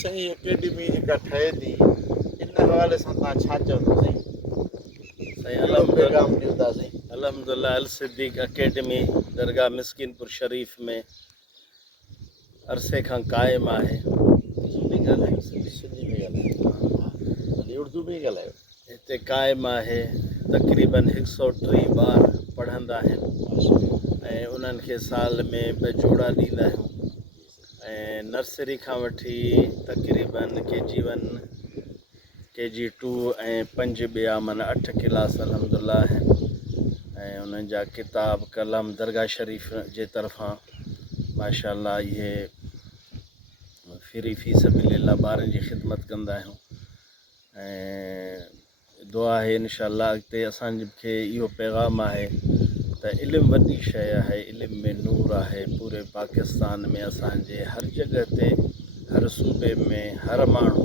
सही एकेडमी जेका ठहे थी इन हवाले सां तव्हां छा चवंदो साईं? कहिड़ो पैगाम ॾियो था साईं? अल्हम्दुलिल्लाह अल सिद्दीक़ एकेडमी दरगाह मिस्किनपुर शरीफ में अरसे खां क़ाइमु आहे। सिंधी में ॻाल्हायो, वरी उर्दू में ई ॻाल्हायो। हिते क़ाइमु आहे। तक़रीबन 130 ॿार पढ़ंदा आहिनि ऐं उन्हनि खे साल में 2 जोड़ा ॾींदा आहियूं ऐं नर्सरी खां वठी तक़रीबन KG1 KG2 ऐं 5 ॿिया माना 8 क्लास अल्हम्दुलिल्लाह आहिनि ऐं उन्हनि जा किताब कलम दरगाह शरीफ़ जे तरफ़ां माशाअल्लाह इहे फ्री फी सबिलिल्लाह ॿारनि जी ख़िदमत कंदा आहियूं ऐं दुआ आहे इंशाअल्लाह अॻिते असांखे इहो पैगाम आहे त इल्मु वॾी शइ आहे, इल्म में नूर आहे। पूरे पाकिस्तान में असांजे हर जॻह ते हर सूबे में हर माण्हू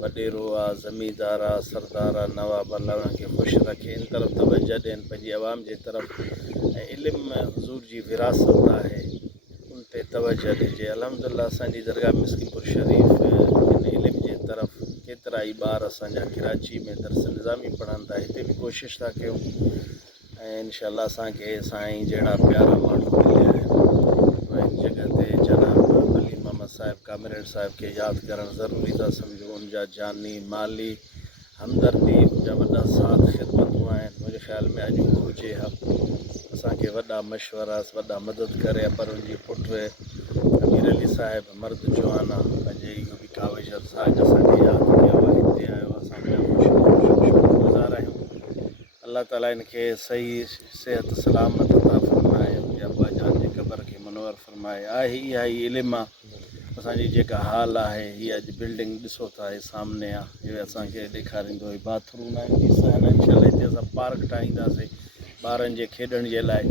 वॾेरो आहे, ज़मींदार आहे, सरदार आहे, नवाब अल्लाह उन्हनि खे ख़ुशि रखे, इन तरफ़ तवजह ॾियनि पंहिंजी आवाम जे तरफ़ ऐं इल्मु हज़ूर जी विरासत आहे उन ते तवजह ॾिजे। अल्हम्दुलिल्लाह असांजी दरगाह मिस्किनपुर शरीफ़ इन इल्म जे तरफ़ केतिरा ई ॿार असांजा कराची में दर्स निज़ामी पढ़नि था, हिते बि कोशिशि था कयूं ऐं इंशाअल्लाह असांखे साईं जहिड़ा प्यारा माण्हू मिलिया आहिनि जॻह ते जनाब वली मोहम्मद साहिब कामिरेड साहिब खे यादि करणु ज़रूरी था सम्झूं। उनजा जानी माली हमदर्दी उनजा वॾा साथ ख़िदमतूं आहिनि। मुंहिंजे ख़्याल में अॼु उहो हुजे हा असांखे वॾा मशवरा वॾा मदद करे पर उनजी पुट अमीर अली साहिब मर्द जवान आहे पंहिंजे इहो बि काविश असांखे यादि कयो आहे, हिते आयो असां गुज़ार आहियूं। अल्लाह ताला इनखे सही सेहत सलामत अता फ़रमाए, मुंहिंजे अब्बा जान जे क़बर खे मनवर फ़रमाए। आहे इहा ई इल्मु आहे असांजी जेका हाल आहे हीअ अॼु बिल्डिंग ॾिसो था हे सामने आहे, इहे असांखे ॾेखारींदो हुई बाथरूम आहिनि इंशाअल्लाह हिते असां पार्क ठाहींदासीं ॿारनि जे खेॾण जे लाइ।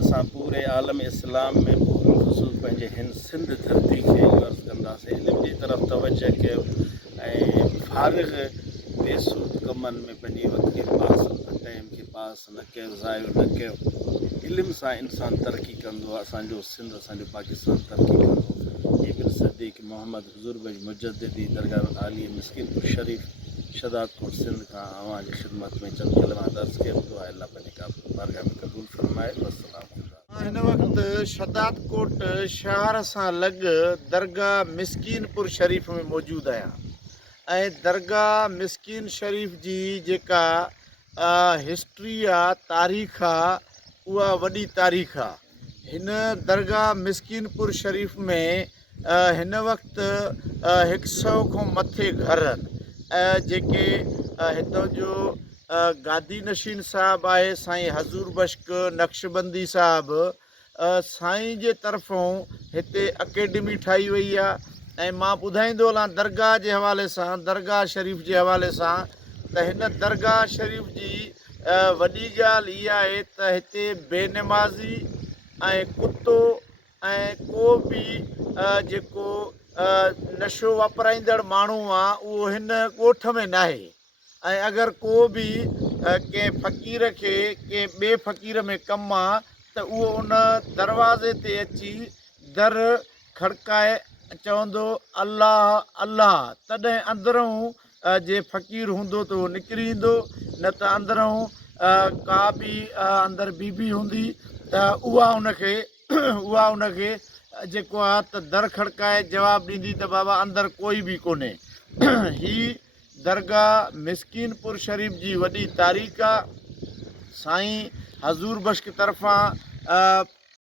असां पूरे आलम इस्लाम में ख़ुसूस पंहिंजे हिन सिंध धरती खे अर्ज़ु कंदासीं इल्म जी तरफ़ तवजह कयो ऐं फारिग बेसूद कमनि में पंहिंजे वक़्त खे पास टाइम खे पास न कयो, ज़ायो न कयो। इल्म सां इंसानु तरक़ी कंदो आहे, असांजो सिंध असांजो पाकिस्तान तरक़ी कंदो। इब्न सदीक़ मोहम्मद हुज़ूर मुजद्दिदी दरगाह आली मिस्किनपुर शरीफ़ शदादकोट सिंध खां अवां जी ख़िदमत में चंद कलमा दर्ज कयो तो आहे अल्लाह पंहिंजे बारगाह में क़बूल फरमाए। हिन वक़्तु शदादकोट शहर सां लॻ दरगाह मिस्किनपुर शरीफ़ में मौजूदु आहियां ऐं दरगाह मिस्किन शरीफ़ जी जेका हिस्ट्री आहे, तारीख़ आहे, उहा वॾी तारीख़ आहे। हिन दरगाह मिस्किनपुर शरीफ़ में हिन वक़्तु 100 खां मथे घर आहिनि जेके हितां जो गादी नशीन साहिबु आहे साईं हज़ूर बश्क नक्शबंदी साहिबु साईं जे तरफ़ों हिते अकेडमी ठाही वई आहे। ऐं मां ॿुधाईंदो हलां दरगाह जे हवाले सां, दरगाह शरीफ़ जे हवाले सां त हिन दरगाह शरीफ़ जी वॾी ॻाल्हि इहा आहे त हिते बेनमाज़ी ऐं कुतो ऐं को बि जेको नशो वापराईंदड़ माण्हू आहे उहो हिन ॻोठ में नाहे ऐं अगरि को बि कंहिं फ़क़ीर खे कंहिं ॿिए फ़क़ीर में कमु आहे त उहो उन दरवाज़े ते अची दर खड़काए चवंदो अल्लाह अल्लाह, तॾहिं अंदरूं जे फ़क़ीर हूंदो त उहो निकिरी ईंदो, न त अंदरूं का बि अंदरि बीबी हूंदी त उहा उनखे जेको आहे त दर खड़काए जवाबु ॾींदी त बाबा अंदरि कोई बि कोन्हे। ही दरगाह मिस्किनपुर शरीफ़ जी वॾी तारीख़ आहे। साईं हज़ूर बश्क तरफ़ां